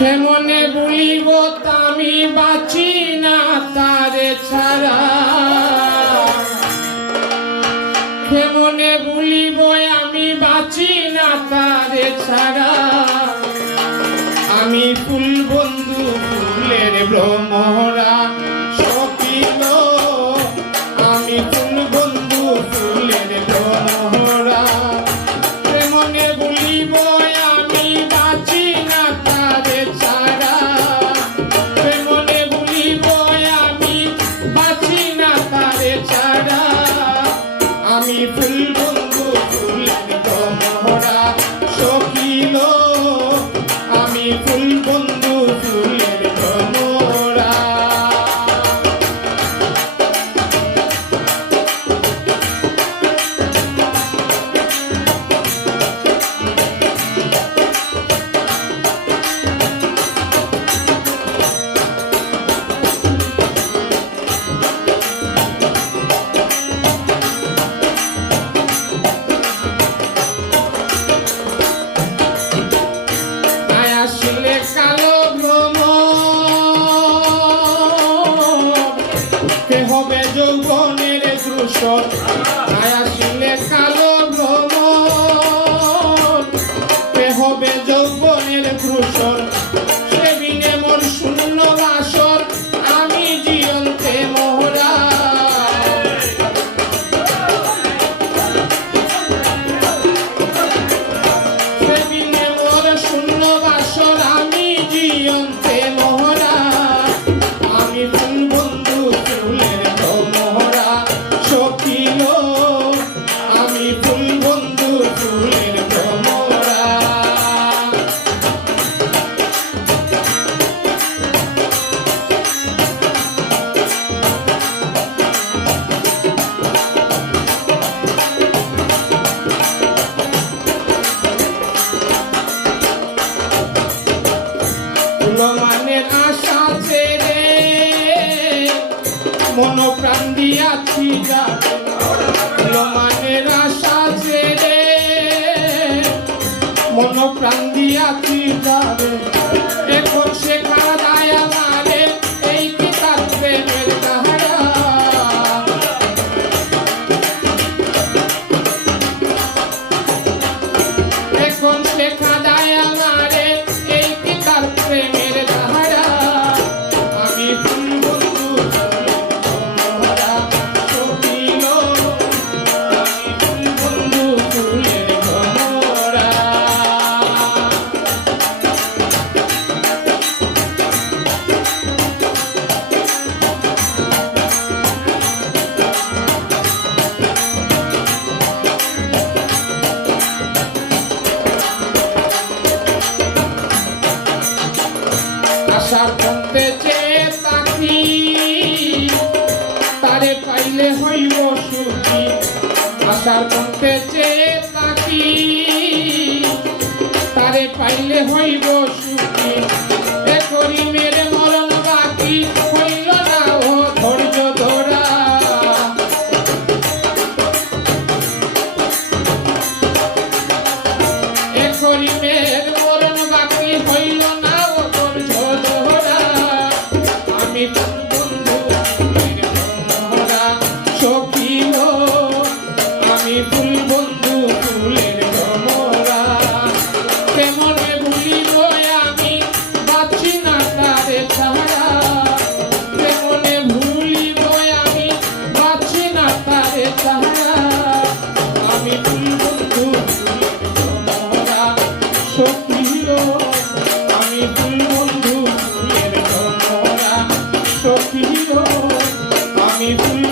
কেমনে বলিব আমি বাঁচি না তারে ছাড়া, কেমনে বলিব আমি বাঁচি না তারে ছাড়া। আমি ফুল বন্ধু ফুলের ভ্রমরা সকিল, আমি ফুল বন্ধু ফুলের ভ্রমরা। কেমনে বলিব আমি বাঁচি না তারে ছাড়া, কেমনে বলিব আমি বাঁচি না তারে ছাড়া। আমি ফুল বন্ধু ফুলের ভ্রমরা সকিল, আমি ফুল বন্ধু ফুলের ভ্রমরা। আসলে কালো ভ্রমর কে হবে যৌবনের ধূসর, আসলে কালো ভ্রমর কে হবে যৌবনের ধূসর। সেদিনে মোর শূন্য বাসর আমি জীবন্তে মোহরা, সেদিনে মোর শূন্য বাসর আমি জীবন্তে মোহরা। আমি ফুল বন্ধু ফুলের ভ্রমরা সকিল, আমি ফুল বন্ধু ফুলের ভ্রমরা। মানের আশা ছেড়ে মন প্রাণ দিয়াছি যাবে, মানের আশা ছেড়ে মন প্রাণ দিয়াছি যাবে। এখন শেখা যায় আমারে এই পিতার প্রেমের ধারা, এখন শেখা যায় আমারে এই পিতার প্রেমের ধারা। আমি ফুল বন্ধু ভ্রমরা সকিল, আমি ফুল বন্ধু ফুলের ভ্রমরা। আশার পথে চেয়ে তাকি তারে পাইলে হইব সুখী, আশার পথে চেয়ে তাকি তারে পাইলে হইব সুখী। এ করি মেরে মরণ বাকি হইল না ও ধৈর্য ধরা, এ করি মেরে মরণ বাকি হইল না ও ধৈর্য ধরা। আমি ফুল বন্ধু ফুলের ভ্রমরা সকিল, আমি ফুল বন্ধু ফুলের ভ্রমরা। কেমনে ভুলিব আমি বাঁচি না তারে ছাড়া, কেমনে ভুলিব আমি বাঁচি না তারে ছাড়া। আমি ফুল বন্ধু ফুলের ভ্রমরা সকিল, আমি ফুল বন্ধু ফুলের ভ্রমরা সকিল, আমি ফুল